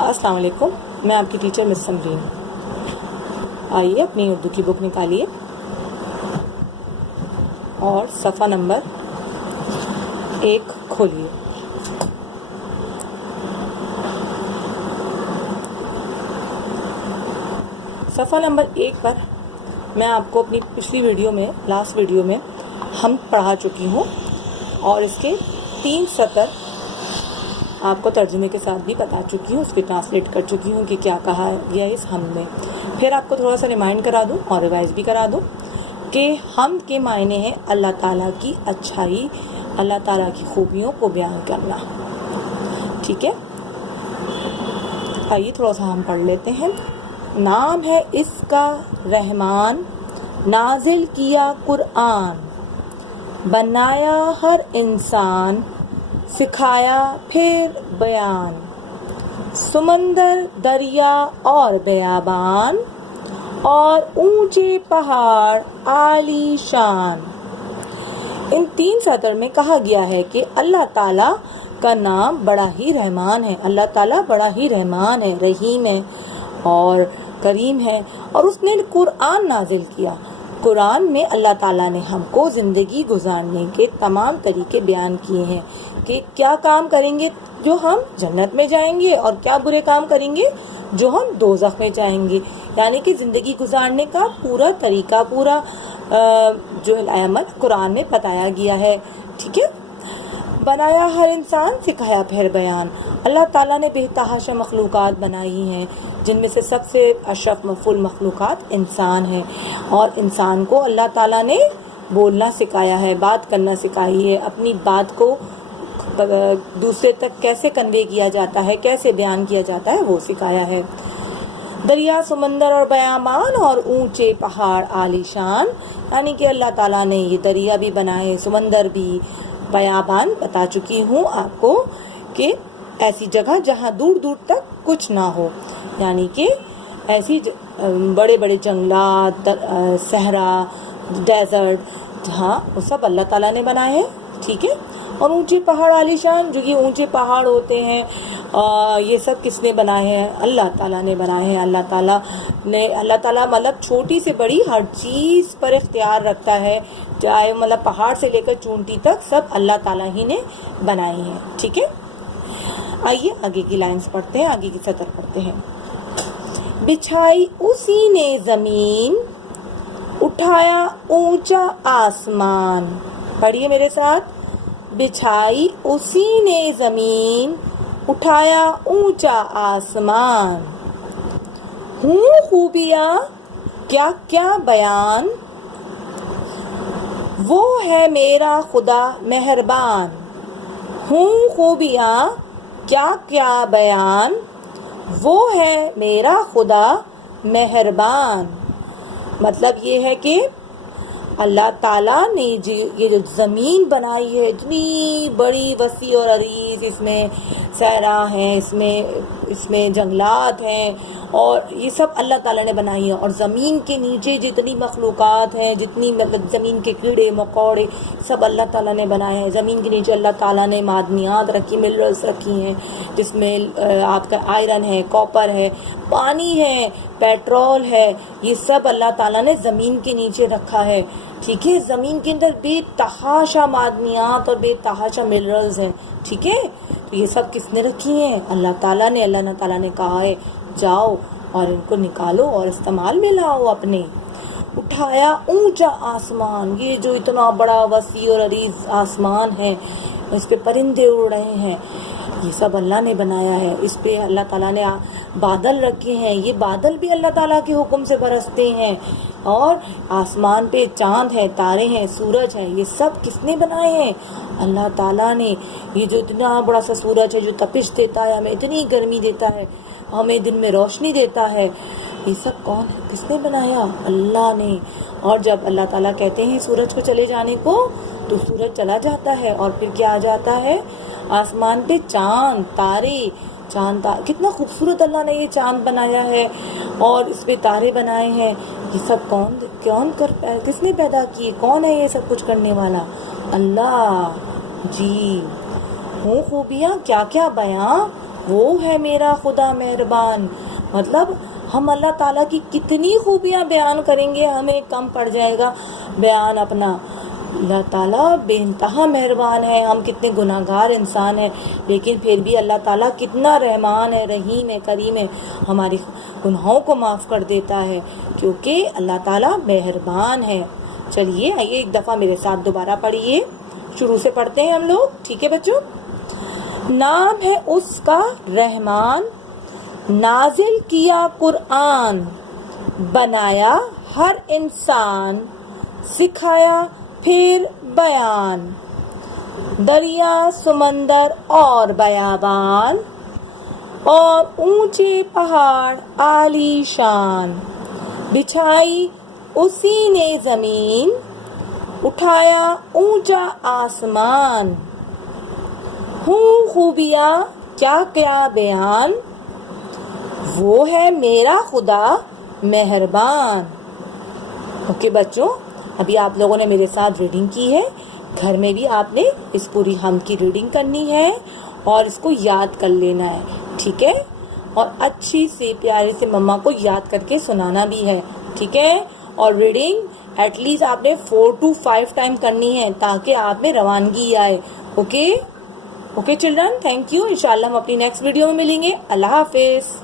अस्सलाम वालेकुम, मैं आपकी टीचर मिस समरीन। आइए अपनी उर्दू की बुक निकालिए और सफ़ा नंबर 1 खोलिए। सफ़ा नंबर 1 पर मैं आपको अपनी पिछली वीडियो में, लास्ट वीडियो में हम पढ़ा चुकी हूँ और इसके 3 सतर आपको तर्जुमे के साथ भी बता चुकी हूँ, उसकी ट्रांसलेट कर चुकी हूँ कि क्या कहा गया इस हम में। फिर आपको थोड़ा सा रिमाइंड करा दूँ और रिवाइज भी करा दूँ कि हम के मायने हैं अल्लाह ताला की अच्छाई, अल्लाह ताला की खूबियों को बयान करना। ठीक है, आइए थोड़ा सा हम पढ़ लेते हैं। नाम है इसका रहमान, नाजिल किया कुरान, बनाया हर इंसान, सिखाया फिर बयान, समंदर दरिया और बयाबान और ऊंचे पहाड़ आली शान। इन 3 सतर में कहा गया है कि अल्लाह ताला का नाम बड़ा ही रहमान है। अल्लाह ताला बड़ा ही रहमान है, रहीम है और करीम है। और उसने कुरान नाजिल किया। कुरान में अल्लाह ताला ने हमको ज़िंदगी गुजारने के तमाम तरीके बयान किए हैं कि क्या काम करेंगे जो हम जन्नत में जाएंगे और क्या बुरे काम करेंगे जो हम दोज़ख में जाएंगे। यानी कि ज़िंदगी गुजारने का पूरा तरीका, पूरा जो अमल कुरान में बताया गया है। ठीक है, बनाया हर इंसान, सिखाया फिर बयान। अल्लाह ताला ने बेतहाशा मखलूक़ात बनाई हैं, जिनमें से सबसे अशरफ मफूल मखलूक़ात इंसान है। और इंसान को अल्लाह ताला ने बोलना सिखाया है, बात करना सिखाई है, अपनी बात को दूसरे तक कैसे कन्वे किया जाता है, कैसे बयान किया जाता है, वो सिखाया है। दरिया, समंदर और बयाबान और ऊंचे पहाड़ आलीशान, यानी कि अल्लाह ताला ने ये दरिया भी बनाए, समंदर भी, बयाबान बता चुकी हूँ आपको कि ऐसी जगह जहाँ दूर दूर तक कुछ ना हो, यानी कि ऐसी बड़े बड़े जंगलात, सहरा, डेजर्ट, जहाँ वो सब अल्लाह ताला ने बनाए हैं। ठीक है, और ऊंचे पहाड़ आलीशान, जो ये ऊंचे पहाड़ होते हैं, ये सब किसने बनाए हैं? अल्लाह ताला ने बनाए हैं। अल्लाह ताला मतलब छोटी से बड़ी हर चीज़ पर इख्तियार रखता है, चाहे मतलब पहाड़ से लेकर चोटी तक सब अल्लाह ताला ही ने बनाई हैं। ठीक है, आइए आगे की लाइंस पढ़ते हैं, आगे की सतर पढ़ते हैं। बिछाई उसी ने ज़मीन, उठाया ऊंचा आसमान। पढ़िए मेरे साथ। बिछाई उसी ने ज़मीन, उठाया ऊंचा आसमान, हूँ खूबियाँ क्या क्या बयान, वो है मेरा खुदा मेहरबान। हूँ खूबियाँ क्या क्या बयान, वो है मेरा खुदा मेहरबान। मतलब ये है कि अल्लाह ताला ने ये जो ज़मीन बनाई है, इतनी बड़ी वसी और अरीज़, इसमें सहरा हैं, इसमें जंगलात हैं और ये सब अल्लाह ताला ने बनाई है। और ज़मीन के नीचे जितनी मखलूक़ात हैं, जितनी मतलब ज़मीन के कीड़े मकोड़े, सब अल्लाह ताला ने बनाए हैं। ज़मीन के नीचे अल्लाह ताला ने मादनियात रखी, मिनरल्स रखी हैं, जिसमें आपका आयरन है, कॉपर है, पानी है, पेट्रोल है, ये सब अल्लाह ताला ने ज़मीन के नीचे रखा है। ठीक है, ज़मीन के अंदर बेतहाशा मादनियात और बेतहाशा मिनरल्स हैं। ठीक है, तो ये सब किसने रखी हैं? अल्लाह ताला ने। अल्लाह ताला ने कहा है जाओ और इनको निकालो और इस्तेमाल में लाओ अपने। उठाया ऊंचा आसमान, ये जो इतना बड़ा वसी और अरीज आसमान है, इस पे परिंदे उड़ रहे हैं, ये सब अल्लाह ने बनाया है। इस पे अल्लाह ताला ने बादल रखे हैं, ये बादल भी अल्लाह ताला के हुक्म से बरसते हैं। और आसमान पे चांद है, तारे हैं, सूरज है, ये सब किसने बनाए हैं? अल्लाह ताला ने। ये जो इतना बड़ा सा सूरज है जो तपिश देता है, हमें इतनी गर्मी देता है, हमें दिन में रोशनी देता है, ये सब कौन है, किसने बनाया? अल्लाह ने। और जब अल्लाह ताला कहते हैं सूरज को चले जाने को, तो सूरज चला जाता है और फिर क्या आ जाता है? आसमान पे चांद, तारे, कितना खूबसूरत अल्लाह ने ये चांद बनाया है और इस पे तारे बनाए हैं। ये सब किसने पैदा किए? कौन है ये सब कुछ करने वाला? अल्लाह जी। हूँ खूबियाँ क्या क्या बयां, وہ ہے میرا خدا مہربان. مطلب ہم اللہ تعالیٰ کی کتنی خوبیاں بیان کریں گے ہمیں کم پڑ جائے گا بیان اپنا. اللہ تعالیٰ بے انتہا مہربان ہے. ہم کتنے گناہ گار انسان ہیں لیکن پھر بھی اللہ تعالیٰ کتنا رحمان ہے, رحیم ہے, کریم ہے, ہماری گناہوں کو معاف کر دیتا ہے کیونکہ اللہ تعالیٰ مہربان ہے. چلیے آئیے ایک دفعہ میرے ساتھ دوبارہ پڑھیے, شروع سے پڑھتے ہیں ہم لوگ, ٹھیک ہے بچوں. نام ہے اس کا رحمان, نازل کیا قرآن, بنایا ہر انسان, سکھایا پھر بیان. دریا سمندر اور بیابان اور اونچے پہاڑ عالی شان, بچھائی اسی نے زمین, اٹھایا اونچا آسمان. ہوں خوبیاں کیا کیا بیان, وہ ہے میرا خدا مہربان. اوکے بچوں, ابھی آپ لوگوں نے میرے ساتھ ریڈنگ کی ہے. گھر میں بھی آپ نے اس پوری حمد کی ریڈنگ کرنی ہے اور اس کو یاد کر لینا ہے, ٹھیک ہے, اور اچھی سے پیارے سے مما کو یاد کر کے سنانا بھی ہے, ٹھیک ہے. اور ریڈنگ ایٹ لیسٹ آپ نے 4 to 5 ٹائم کرنی ہے تاکہ آپ میں روانگی آئے. Okay children, thank you. انشاءاللہ ہم اپنی نیکسٹ ویڈیو میں ملیں گے. اللہ حافظ.